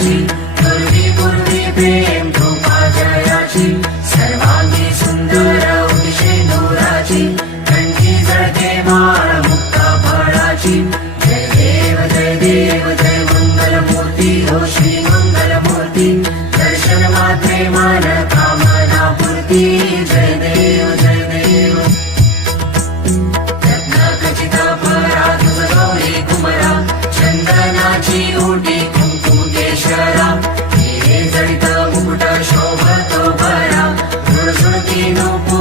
जयाची पूर्वी पूर्वी प्रेम कृपा जयाची सर्वांगी सुंदर उदिशे नूराची कंठी जळते माळ मुक्ता फळाची जय देव जय मंगलमूर्ती हो श्री मंगलमूर्ती दर्शन मात्रे मान कामना पूर्ती जय देव रत्नखचिता परा तुझ गौरी कुमरा चंदनाची ओटी कुंकुम केशरा हे जडित मुकुट शोभतो भरा झुळझुळती नको